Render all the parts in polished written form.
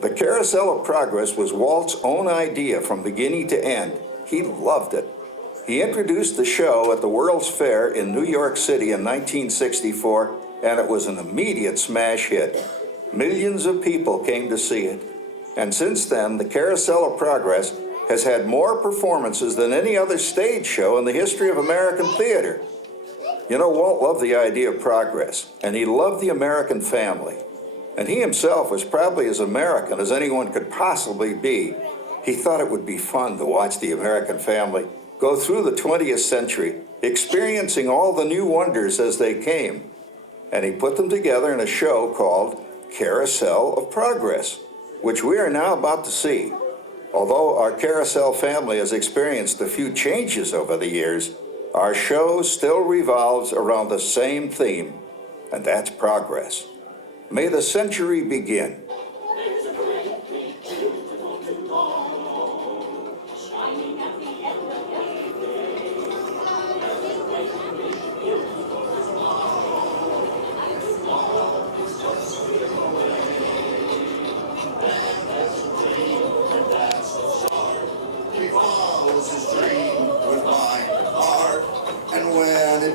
The Carousel of Progress was Walt's own idea from beginning to end. He loved it. He introduced the show at the World's Fair in New York City in 1964, and it was an immediate smash hit. Millions of people came to see it. And since then, the Carousel of Progress has had more performances than any other stage show in the history of American theater. You know, Walt loved the idea of progress, and he loved the American family. And he himself was probably as American as anyone could possibly be. He thought it would be fun to watch the American family go through the 20th century, experiencing all the new wonders as they came. And he put them together in a show called Carousel of Progress, which we are now about to see. Although our Carousel family has experienced a few changes over the years, our show still revolves around the same theme, and that's progress. May the century begin.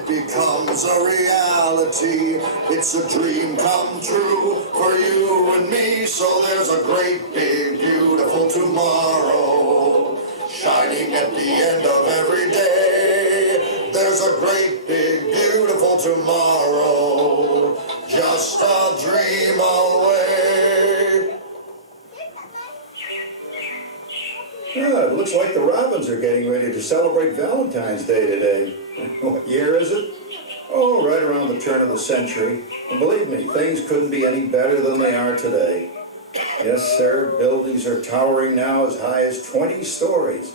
Becomes a reality. It's a dream come true for you and me. So there's a great big beautiful tomorrow shining at the end of every day. There's a great big beautiful tomorrow, just a dream away. Yeah, it looks like the Robins are getting ready to celebrate Valentine's Day today. What year is it? Oh, right around the turn of the century. And believe me, things couldn't be any better than they are today. Yes, sir, buildings are towering now as high as 20 stories.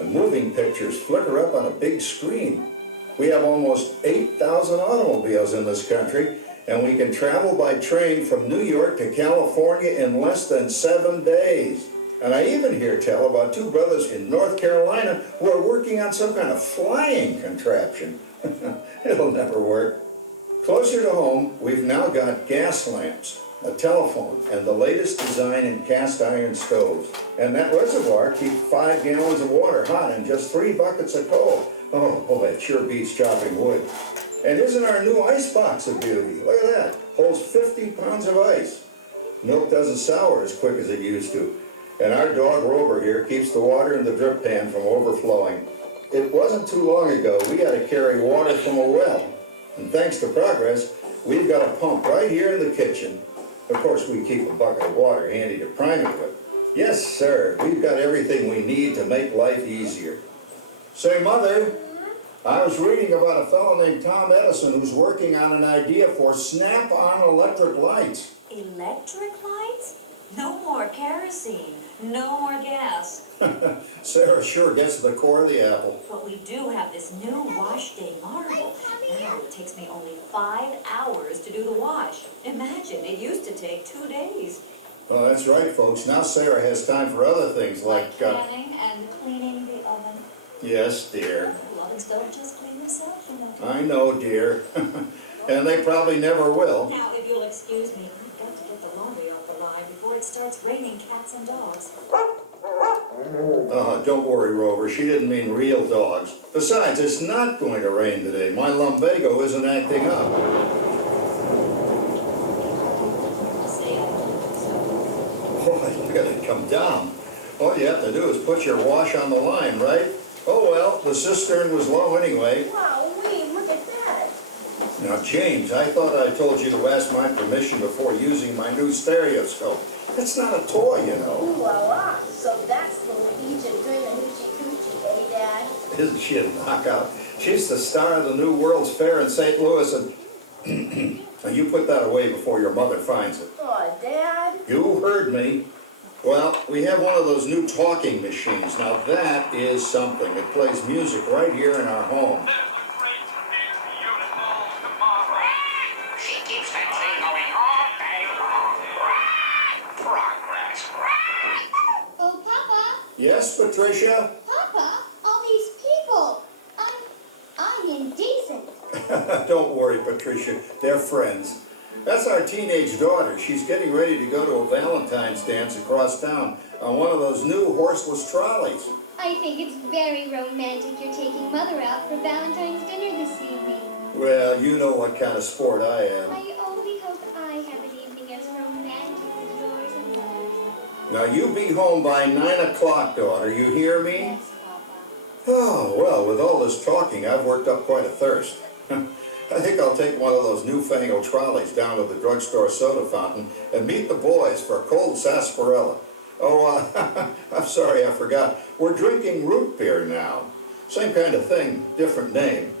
And moving pictures flicker up on a big screen. We have almost 8,000 automobiles in this country, and we can travel by train from New York to California in less than 7 days. And I even hear tell about two brothers in North Carolina who are working on some kind of flying contraption. It'll never work. Closer to home, we've now got gas lamps, a telephone, and the latest design in cast iron stoves. And that reservoir keeps 5 gallons of water hot and just 3 buckets of coal. Oh, that sure beats chopping wood. And isn't our new ice box a beauty? Look at that. Holds 50 pounds of ice. Milk doesn't sour as quick as it used to. And our dog Rover here keeps the water in the drip pan from overflowing. It wasn't too long ago we had to carry water from a well. And thanks to progress, we've got a pump right here in the kitchen. Of course, we keep a bucket of water handy to prime it with. Yes, sir, we've got everything we need to make life easier. Say, Mother, I was reading about a fellow named Tom Edison who's working on an idea for snap-on electric lights. Electric lights? No more kerosene. No more gas. Sarah sure gets to the core of the apple. But we do have this new wash day marvel. Now it takes me only 5 hours to do the wash. Imagine, it used to take 2 days. Well, that's right, folks. Now Sarah has time for other things like... Canning and cleaning the oven. Yes, dear. Ovens don't just clean themselves, you know. I know, dear. And they probably never will. Now, if you'll excuse me, I've got to get the laundry off the line before it starts raining cats and dogs. Don't worry, Rover. She didn't mean real dogs. Besides, it's not going to rain today. My lumbago isn't acting up. Boy, look at it come down. All you have to do is put your wash on the line, right? Oh, well, the cistern was low anyway. Wow, wait, look at that. Now, James, I thought I told you to ask my permission before using my new stereoscope. It's not a toy, you know. Ooh la la. So that's little Egypt doing the hoochie coochie, eh, Dad? Isn't she a knockout? She's the star of the new World's Fair in St. Louis, and now you put that away before your mother finds it. Oh, Dad. You heard me. Well, we have one of those new talking machines. Now that is something. It plays music right here in our home. She keeps that thing going all day long. Progress. Oh, Papa. Yes, Patricia? Papa, all these people. I'm indecent. Don't worry, Patricia. They're friends. That's our teenage daughter. She's getting ready to go to a Valentine's dance across town on one of those new horseless trolleys. I think it's very romantic you're taking Mother out for Valentine's dinner this evening. Well, you know what kind of sport I am. I only hope I have an evening as romantic as yours and Mother's. Now, you be home by 9 o'clock, daughter. You hear me? Yes, Papa. Oh, well, with all this talking, I've worked up quite a thirst. I think I'll take one of those newfangled trolleys down to the drugstore soda fountain and meet the boys for a cold sarsaparilla. Oh, I'm sorry, I forgot. We're drinking root beer now. Same kind of thing, different name.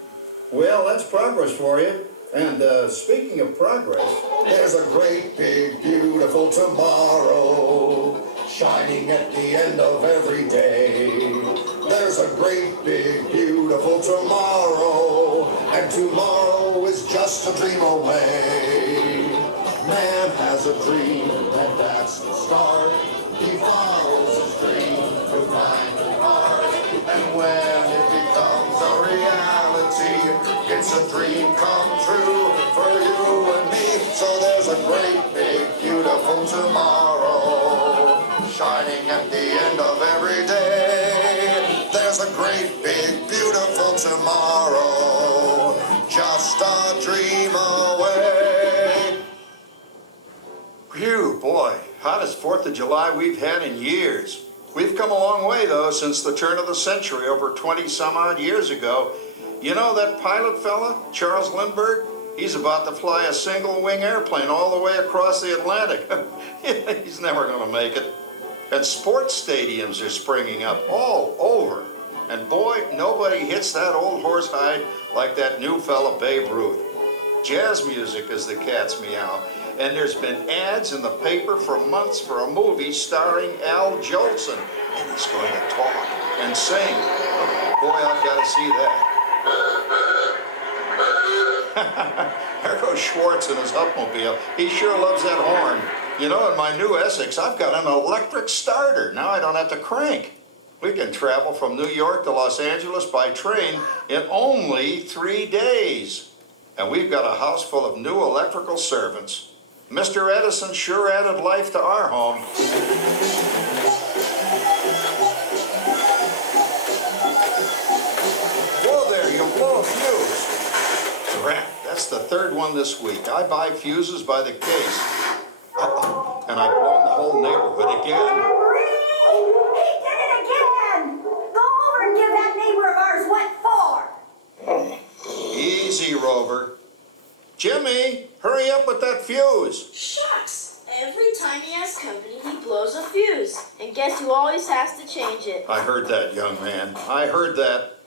Well, that's progress for you. And speaking of progress, There's a great big beautiful tomorrow shining at the end of every day. There's a great big beautiful tomorrow, and tomorrow is just a dream away. Man has a dream, and that's the start. He follows his dream with mind and heart, and when it becomes a reality, it's a dream come true for you and me. So there's a great big beautiful tomorrow shining at the end of every day. There's a great big beautiful tomorrow, just a dream away. phew, boy, hottest 4th of July we've had in years. We've come a long way, though, since the turn of the century, over 20-some-odd years ago. You know that pilot fella, Charles Lindbergh? He's about to fly a single-wing airplane all the way across the Atlantic. He's never going to make it. And sports stadiums are springing up all over. And boy, nobody hits that old horsehide like that new fella Babe Ruth. Jazz music is the cat's meow. And there's been ads in the paper for months for a movie starring Al Jolson. And he's going to talk and sing. Boy, I've got to see that. There goes Schwartz in his Upmobile. He sure loves that horn. You know, in my new Essex, I've got an electric starter. Now I don't have to crank. We can travel from New York to Los Angeles by train in only 3 days. And we've got a house full of new electrical servants. Mr. Edison sure added life to our home. Whoa there, you blow a fuse. Crap, that's the 3rd one this week. I buy fuses by the case. Uh-oh, and I've blown the whole neighborhood again. He did it again! Go over and give that neighbor of ours what for. Easy, Rover. Jimmy, hurry up with that fuse. Shucks! Every time he has company, he blows a fuse. And guess who always has to change it? I heard that, young man. I heard that.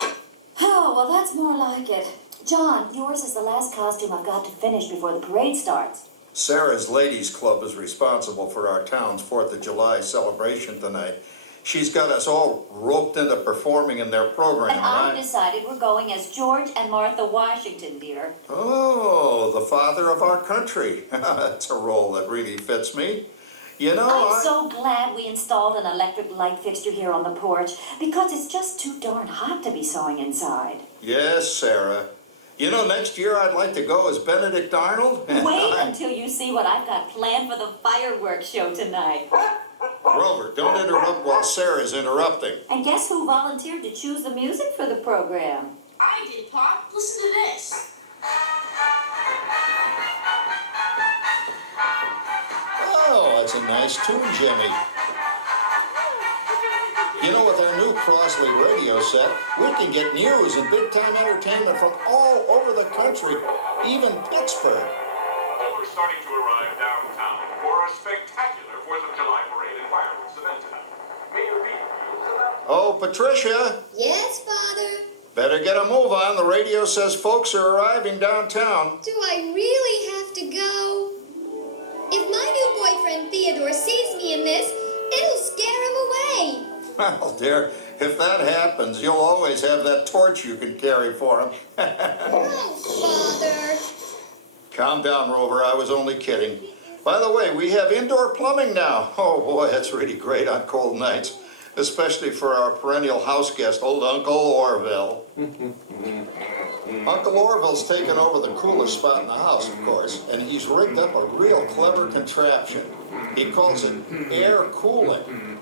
Oh, well, that's more like it. John, yours is the last costume I've got to finish before the parade starts. Sarah's Ladies Club is responsible for our town's 4th of July celebration tonight. She's got us all roped into performing in their program. And I decided we're going as George and Martha Washington, dear. Oh, the father of our country. That's a role that really fits me. You know, I'm so glad we installed an electric light fixture here on the porch, because it's just too darn hot to be sewing inside. Yes, Sarah. You know, next year I'd like to go as Benedict Arnold. Wait until you see what I've got planned for the fireworks show tonight. Rover, don't interrupt while Sarah's interrupting. And guess who volunteered to choose the music for the program? I did, Pop. Listen to this. Oh, that's a nice tune, Jimmy. You know, with our new Crossley radio set, we can get news and big-time entertainment from all over the country, even Pittsburgh. Well, we're starting to arrive downtown for a spectacular 4th of July parade and fireworks event tonight. Mayor Beaver is about... Oh, Patricia, Yes, Father? better get a move on. The radio says folks are arriving downtown. Do I really have to go? If my new boyfriend Theodore sees me in this, it'll scare him away. Well, dear, if that happens, you'll always have that torch you can carry for him. Oh, Father. Calm down, Rover. I was only kidding. By the way, we have indoor plumbing now. Oh, boy, that's really great on cold nights, especially for our perennial house guest, old Uncle Orville. Uncle Orville's taken over the coolest spot in the house, of course, and he's rigged up a real clever contraption. He calls it air cooling.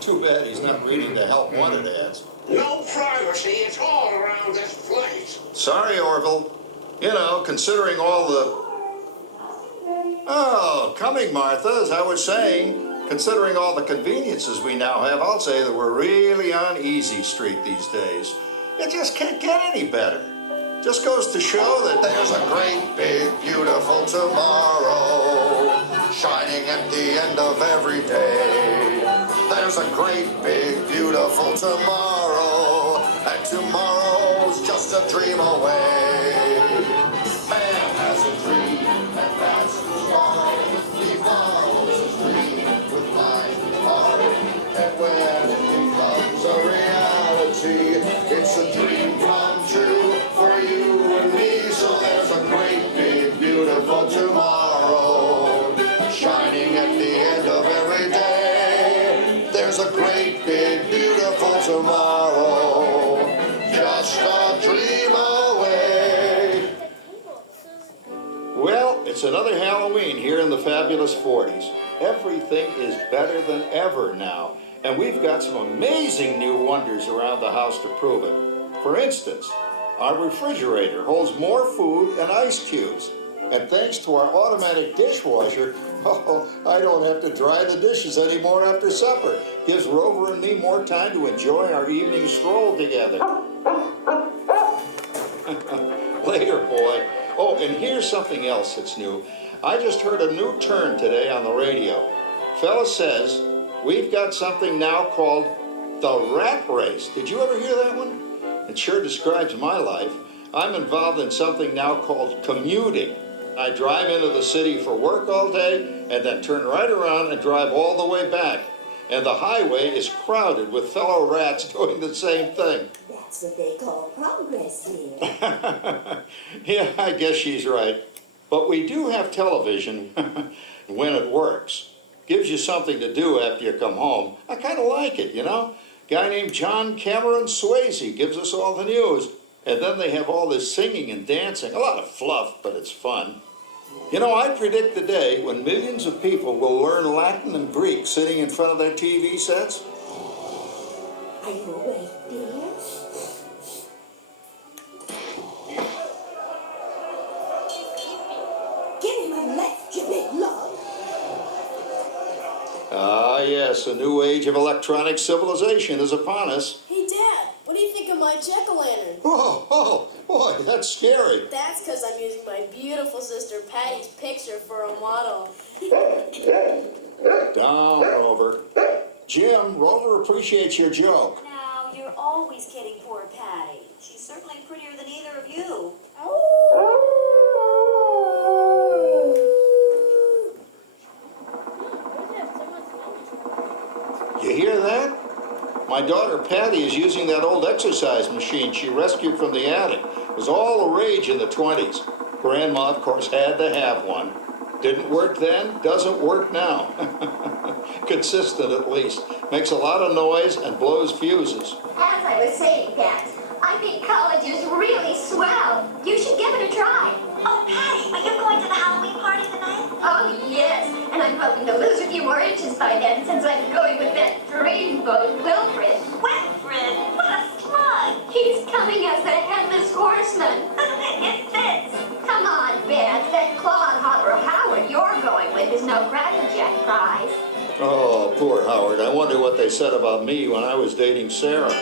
Too bad he's not reading the help wanted ads. No privacy, it's all around this place. Sorry, Orville. You know, considering all the... Oh, coming, Martha, as I was saying, considering all the conveniences we now have, I'll say that we're really on easy street these days. It just can't get any better. Just goes to show that There's a great, big, beautiful tomorrow shining at the end of every day. There's a great, big, beautiful tomorrow, and tomorrow's just a dream away. Man has a dream, and that's why he follows his dream with mind and heart. And when it becomes a reality, it's a dream come true for you and me. So there's a great, big, beautiful tomorrow shining at the end of every day. There's a great, big, beautiful tomorrow, just a dream away. Well, it's another Halloween here in the fabulous 40s. Everything is better than ever now, and we've got some amazing new wonders around the house to prove it. For instance, our refrigerator holds more food and ice cubes. And thanks to our automatic dishwasher, I don't have to dry the dishes anymore after supper. Gives Rover and me more time to enjoy our evening stroll together. Later, boy. Oh, and here's something else that's new. I just heard a new turn today on the radio. Fella says we've got something now called the rat race. Did you ever hear that one? It sure describes my life. I'm involved in something now called commuting. I drive into the city for work all day and then turn right around and drive all the way back. And the highway is crowded with fellow rats doing the same thing. That's what they call progress here. Yeah, I guess she's right. But we do have television when it works. Gives you something to do after you come home. I kind of like it, you know? Guy named John Cameron Swayze gives us all the news. And then they have all this singing and dancing. A lot of fluff, but it's fun. You know, I predict the day when millions of people will learn Latin and Greek sitting in front of their TV sets. Are you awake, dear? Give him a left, you big lug. Ah, yes, a new age of electronic civilization is upon us. Hey, Dad, what do you think of my jack-o'-lantern? Oh, boy, that's scary. That's because I'm using my beautiful sister Patty's picture for a model. Down, Rover. Jim, Rover appreciates your joke. Now, you're always kidding poor Patty. She's certainly prettier than either of you. You hear that? My daughter Patty is using that old exercise machine she rescued from the attic. It was all the rage in the 20s. Grandma, of course, had to have one. Didn't work then, doesn't work now. Consistent, at least. Makes a lot of noise and blows fuses. As I was saying, Pat, I think college is really swell. You should give it a try. Oh, Patty, are you going to the Halloween party tonight? Oh, yes. And I'm hoping to lose a few more inches by then since I'm going with that dreamboat Wilfred. Wilfred, what a slug! He's coming as the headless horseman. It fits. Come on, Beth. That clodhopper Howard you're going with is no Cracker Jack prize. Oh, poor Howard. I wonder what they said about me when I was dating Sarah.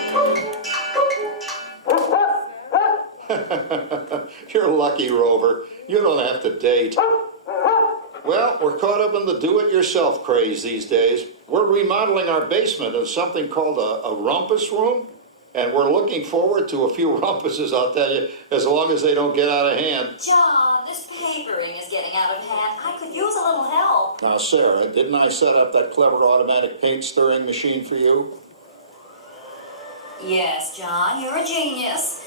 You're lucky, Rover. You don't have to date. Well, we're caught up in the do-it-yourself craze these days. We're remodeling our basement in something called a rumpus room, and we're looking forward to a few rumpuses, I'll tell you, as long as they don't get out of hand. John, this papering is getting out of hand. I could use a little help. Now, Sarah, didn't I set up that clever automatic paint stirring machine for you? Yes, John, you're a genius.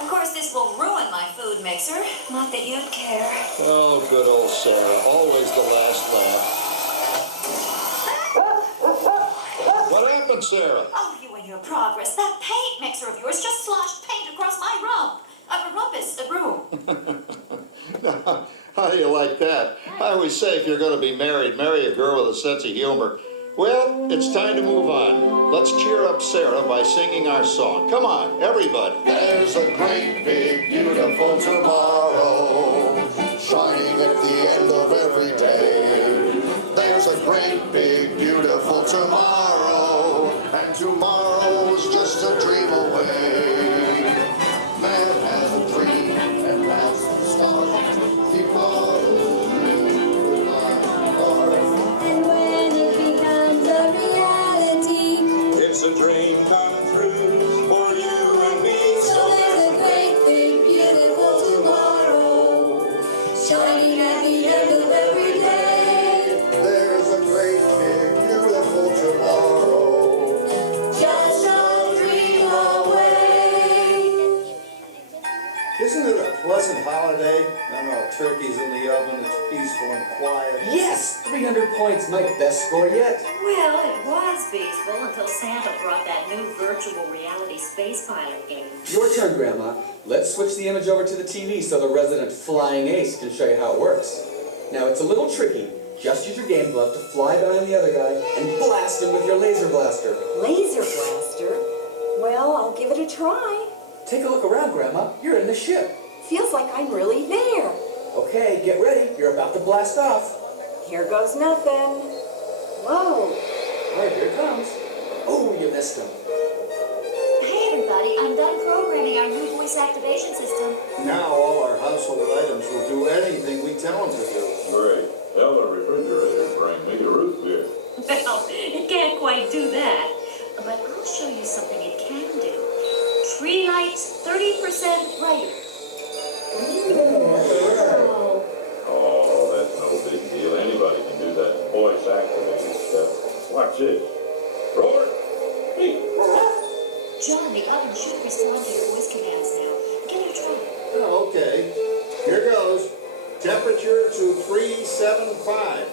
Of course, this will ruin my food mixer. Not that you'd care. Oh, good old Sarah. Always the last laugh. What happened, Sarah? Oh, you and your progress. That paint mixer of yours just sloshed paint across my rump. A rumpus promise, a room. How do you like that? I always say if you're going to be married, marry a girl with a sense of humor. Well, it's time to move on. Let's cheer up Sarah by singing our song. Come on, everybody. There's a great big beautiful tomorrow shining at the end of every day. There's a great big beautiful tomorrow, and tomorrow is just a dream away. Man has a dream, and that's the start. He follows the line. And when it becomes a reality, It's a dream come true for you and me. so there's a great big beautiful tomorrow shining at the end of every day. There's a great big beautiful tomorrow. Just a dream away. Isn't it a pleasant holiday? I know, turkey's in the oven, it's peaceful and quiet. Yes! 300 points, my best score yet. Well, it was peaceful until Santa brought that new virtual reality space pilot game. Your turn, Grandma. Let's switch the image over to the TV so the resident flying ace can show you how it works. Now, it's a little tricky. Just use your game glove to fly behind the other guy and blast him with your laser blaster. Laser blaster? Well, I'll give it a try. Take a look around, Grandma. You're in the ship. Feels like I'm really there. Okay, get ready. You're about to blast off. Here goes nothing. Whoa. All right, here it comes. Oh, you missed him. Hey, everybody, I'm done programming our new voice activation system. Now all our household items will do anything we tell them to do. Great. Tell the refrigerator to bring me a root beer. Well, it can't quite do that. But I'll show you something it can do. Tree lights 30% brighter. Oh, that's no big deal. Anybody can do that voice activated stuff. Watch this. Robert, me. John, the oven should respond to your voice commands now. Give it a try. Oh, okay. Here goes. Temperature to 375.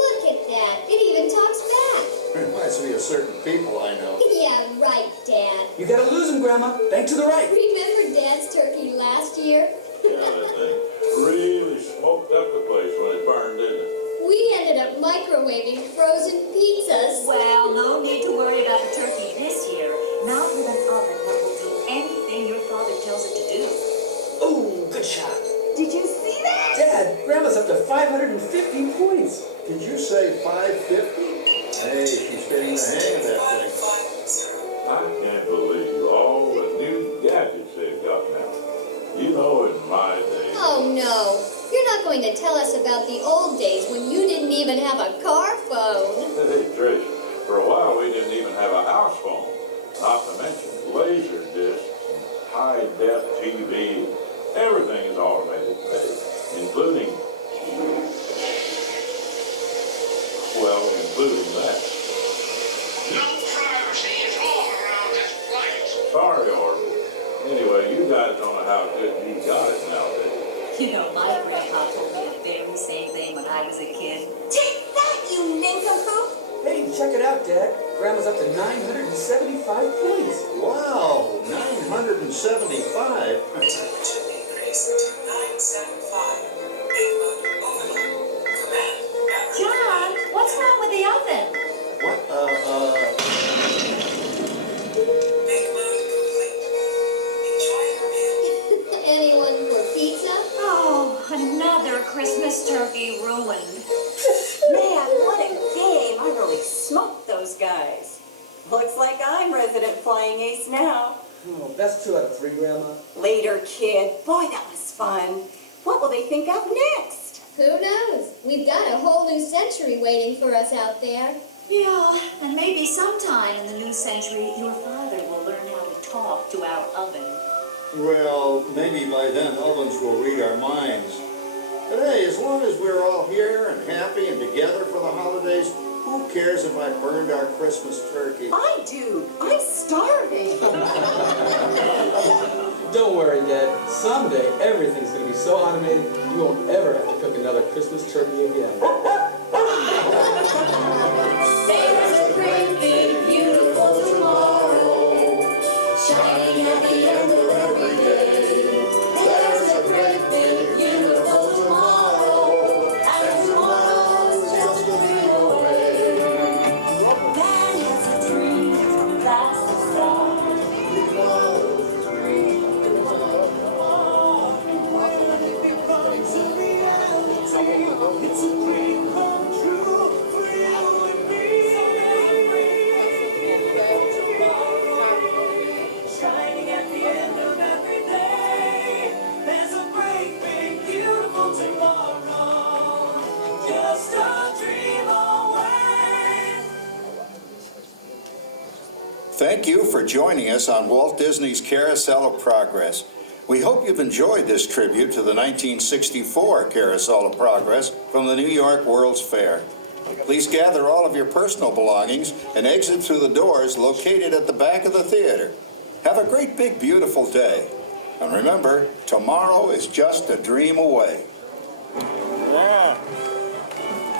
Look at that. It even talks back. Reminds me of certain people I know. Yeah, right, Dad. You gotta lose him, Grandma. Bank to the right. Remember Dad's turkey last year? Yeah, that thing really smoked up the place when it burned, didn't it? We ended up microwaving frozen pizzas. Well, no need to worry about the turkey this year. Not with an oven that will do anything your father tells it to do. Oh, good shot. Did you see that? Dad, Grandma's up to 550 points. Did you say 550? Hey, she's getting the hang of that thing. I can't believe all the new gadgets they've got now. You know, in my day. Oh, no. You're not going to tell us about the old days when you didn't even have a car phone. Hey, Trish, for a while we didn't even have a house phone. Not to mention laser discs and high-def TV. Everything is automated today, including that. No privacy at all around this place. Sorry, Orville. Anyway, you guys don't know how good you got it nowadays. You know, my grandpa told me the very same thing when I was a kid. Take that, you nincompoop! Hey, check it out, Dad. Grandma's up to 975 points. Wow, 975. John, what's wrong with the oven? What, Anyone for pizza? Oh, another Christmas turkey ruined. Man, what a game. I really smoked those guys. Looks like I'm resident flying ace now. Oh, that's 2 out of 3, Grandma. Later, kid. Boy, that was fun. What will they think of next? Who knows? We've got a whole new century waiting for us out there. Yeah, and maybe sometime in the new century, your father will learn how to talk to our oven. well, maybe by then ovens will read our minds. But hey, as long as we're all here and happy and together for the holidays, who cares if I burned our Christmas turkey? I do. I'm starving. Don't worry, Dad. Someday, everything's going to be so automated, you won't ever have to cook another Christmas turkey again. There's a great big beautiful tomorrow shining Thank you for joining us on Walt Disney's Carousel of Progress. We hope you've enjoyed this tribute to the 1964 Carousel of Progress from the New York World's Fair. Please gather all of your personal belongings and exit through the doors located at the back of the theater. Have a great, big, beautiful day. And remember, tomorrow is just a dream away. Yeah.